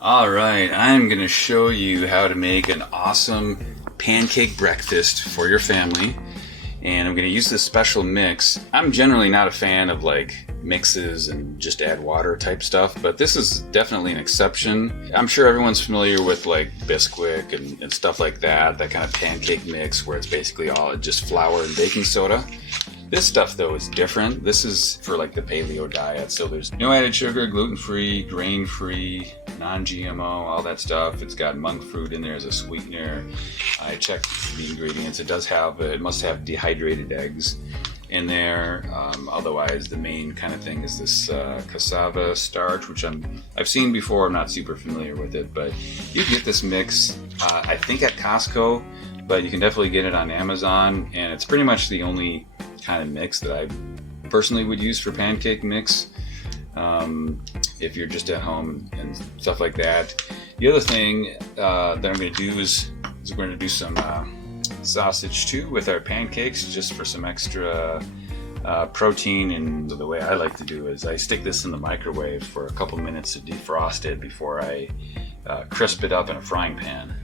Alright, I'm going to show you how to make an awesome pancake breakfast for your family. And I'm going to use this special mix. I'm generally not a fan of like mixes and just add water type stuff, but this is definitely an exception. I'm sure everyone's familiar with like Bisquick and stuff like that kind of pancake mix where it's basically all just flour and baking soda. This stuff though is different. This is for like the paleo diet, so there's no added sugar, gluten-free, grain-free, non-GMO, all that stuff. It's got monk fruit in there as a sweetener. I checked the ingredients. It must have dehydrated eggs in there. Otherwise, the main kind of thing is this cassava starch, which I've seen before. I'm not super familiar with it, but you can get this mix, I think at Costco, but you can definitely get it on Amazon, and it's pretty much the only kind of mix that I personally would use for pancake mix. If you're just at home and stuff like that. The other thing that I'm going to do is we're going to do some sausage too with our pancakes, just for some extra protein. And the way I like to do is I stick this in the microwave for a couple minutes to defrost it before I crisp it up in a frying pan.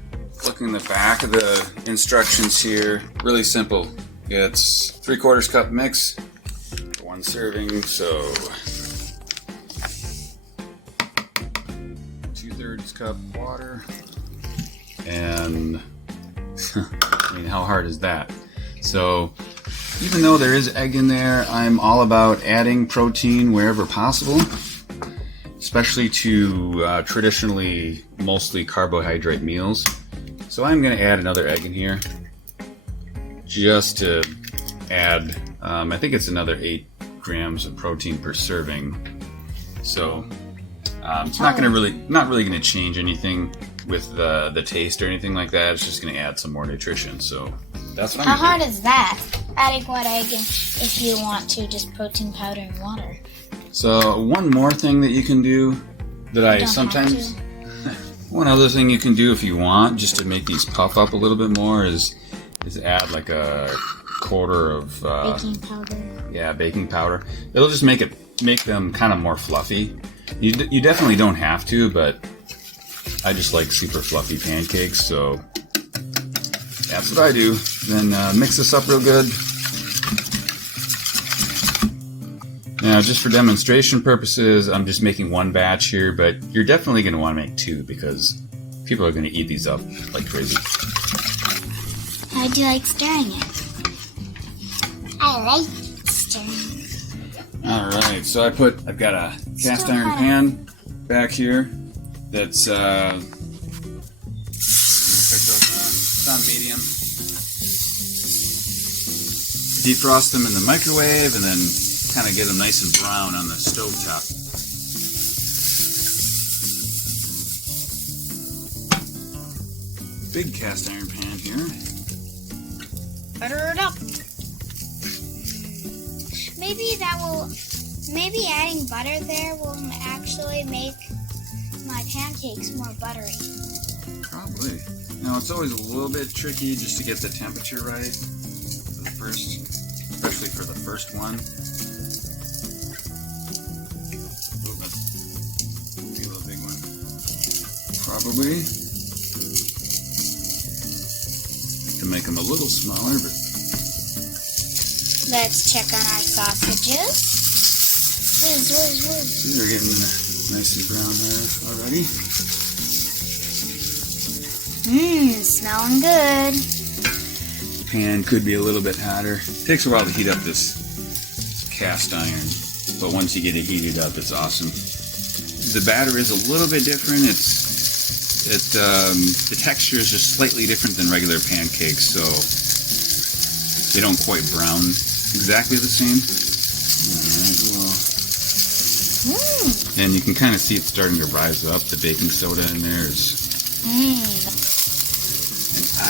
Looking at the back of the instructions here, really simple. It's 3/4 cup mix for one serving, so 2/3 cup water, and I mean, how hard is that? So even though there is egg in there, I'm all about adding protein wherever possible, especially to traditionally mostly carbohydrate meals. So I'm going to add another egg in here just to add, I think it's another 8 grams of protein per serving. So it's not really going to change anything with the taste or anything like that. It's just going to add some more nutrition. So that's what I'm How hard is that? Adding one egg if you want to, just protein powder and water. So one more thing that you can do that I sometimes... One other thing you can do if you want, just to make these puff up a little bit more, is add like a quarter of... baking powder. Yeah, baking powder. It'll just make them kind of more fluffy. You definitely don't have to, but I just like super fluffy pancakes, so that's what I do. Then mix this up real good. Now, just for demonstration purposes, I'm just making one batch here, but you're definitely going to want to make 2 because people are going to eat these up like crazy. How do you like stirring it? I like stirring. Alright, so I've got a cast iron pan back here that's it's on medium. Defrost them in the microwave and then kind of get them nice and brown on the stove top. Big cast iron pan here. Butter it up. Maybe adding butter there will actually make my pancakes more buttery. Probably. Now it's always a little bit tricky just to get the temperature right for the first, especially for the first one. Oh, that's maybe a little big one. Probably. Can make them a little smaller, but let's check on our sausages. These are getting nice and brown there already. Smelling good. Pan could be a little bit hotter. It takes a while to heat up this cast iron, but once you get it heated up, it's awesome. The batter is a little bit different. The texture is just slightly different than regular pancakes, so they don't quite brown exactly the same. Alright, well. And you can kind of see it starting to rise up. The baking soda in there is... And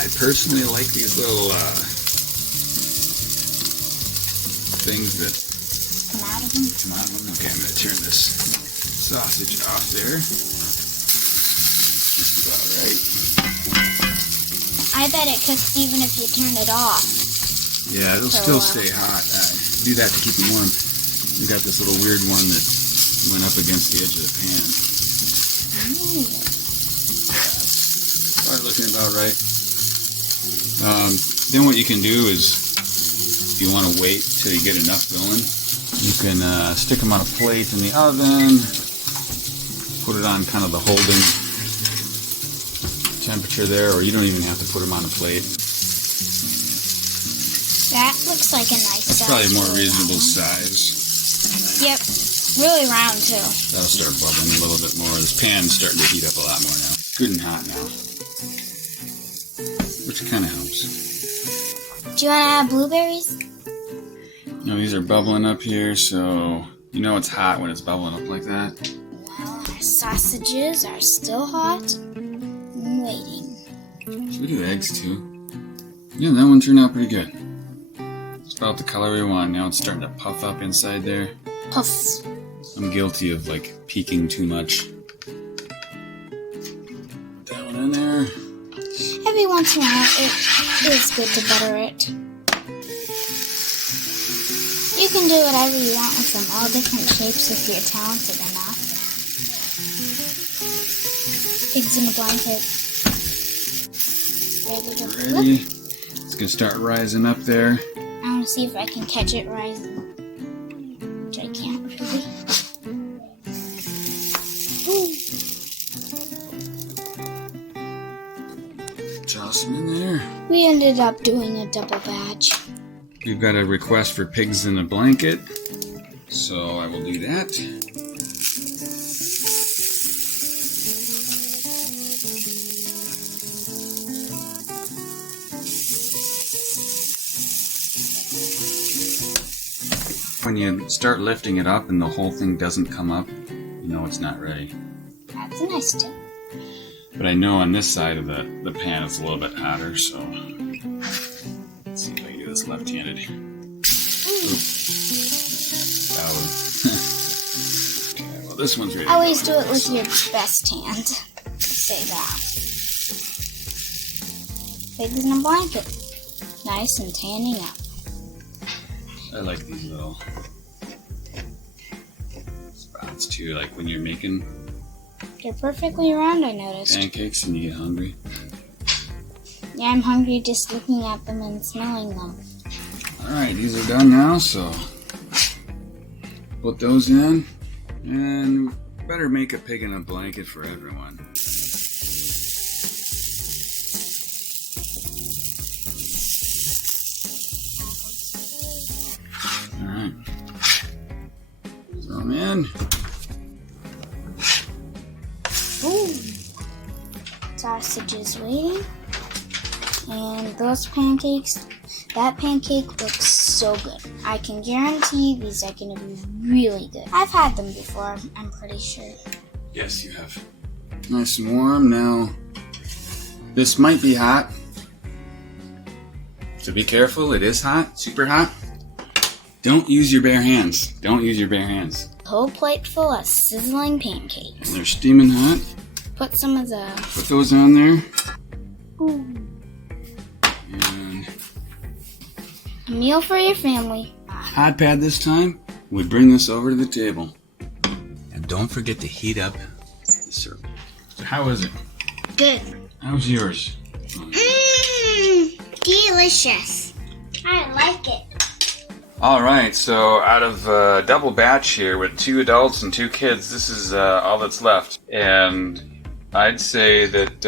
I personally like these little things that come out of them. Okay, I'm going to turn this sausage off there. Just about right. I bet it cooks even if you turn it off. Yeah, it'll still stay hot. Do that to keep them warm. We got this little weird one that went up against the edge of the pan. looking about right. Then what you can do is, if you want to wait till you get enough going, you can stick them on a plate in the oven, put it on kind of the holding temperature there, or you don't even have to put them on a plate. That looks like a nice size. Probably a more reasonable size. Yep, really round too. That'll start bubbling a little bit more. This pan's starting to heat up a lot more now. Good and hot now, which kind of helps. Do you want to add blueberries? Now these are bubbling up here, so you know it's hot when it's bubbling up like that. Well, our sausages are still hot and waiting. Should we do eggs too? Yeah, that one turned out pretty good. It's about the color we want. Now it's starting to puff up inside there. Puff. I'm guilty of like peeking too much. Put that one in there. Every once in a while, it is good to butter it. You can do whatever you want with them, all different shapes if you're talented enough. Pigs in a blanket. Ready to flip. Ready. It's gonna start rising up there. I want to see if I can catch it rising. Which I can't really. Toss them in there. We ended up doing a double batch. We've got a request for pigs in a blanket, so I will do that. When you start lifting it up and the whole thing doesn't come up, you know it's not ready. That's a nice tip. But I know on this side of the pan it's a little bit hotter, so let's see if I can do this left-handed. That was okay, well this one's ready. Always do it with your best hand. Say that. Pigs in a blanket. Nice and tanning up. I like these little spots too, like when you're making They're perfectly round, I noticed. pancakes and you get hungry. Yeah, I'm hungry just looking at them and smelling them. Alright, these are done now, so put those in, and better make a pig in a blanket for everyone. Alright, throw them in. Ooh. Sausages waiting. And those pancakes, that pancake looks so good. I can guarantee these are going to be really good. I've had them before, I'm pretty sure. Yes, you have. Nice and warm. Now, this might be hot, so be careful. It is hot, super hot. Don't use your bare hands. Don't use your bare hands. Whole plate full of sizzling pancakes. And they're steaming hot. Put some of the... Put those on there. Ooh. And A meal for your family. hot pad this time. We bring this over to the table. And don't forget to heat up the syrup. So how is it? Good. How's yours? Delicious. I like it. Alright, so out of a double batch here with 2 adults and 2 kids, this is all that's left. And I'd say that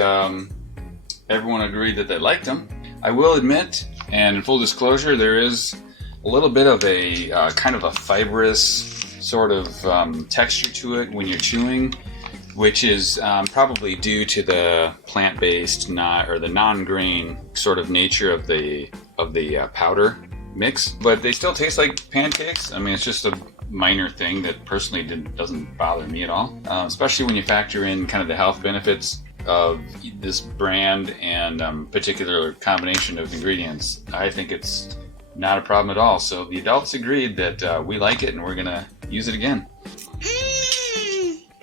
everyone agreed that they liked them. I will admit, and in full disclosure, there is a little bit of a kind of a fibrous sort of texture to it when you're chewing, which is probably due to the plant-based or the non-grain sort of nature of the powder mix. But they still taste like pancakes. I mean, it's just a minor thing that personally doesn't bother me at all, especially when you factor in kind of the health benefits of this brand and particular combination of ingredients. I think it's not a problem at all. So the adults agreed that we like it and we're gonna use it again.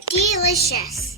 Delicious.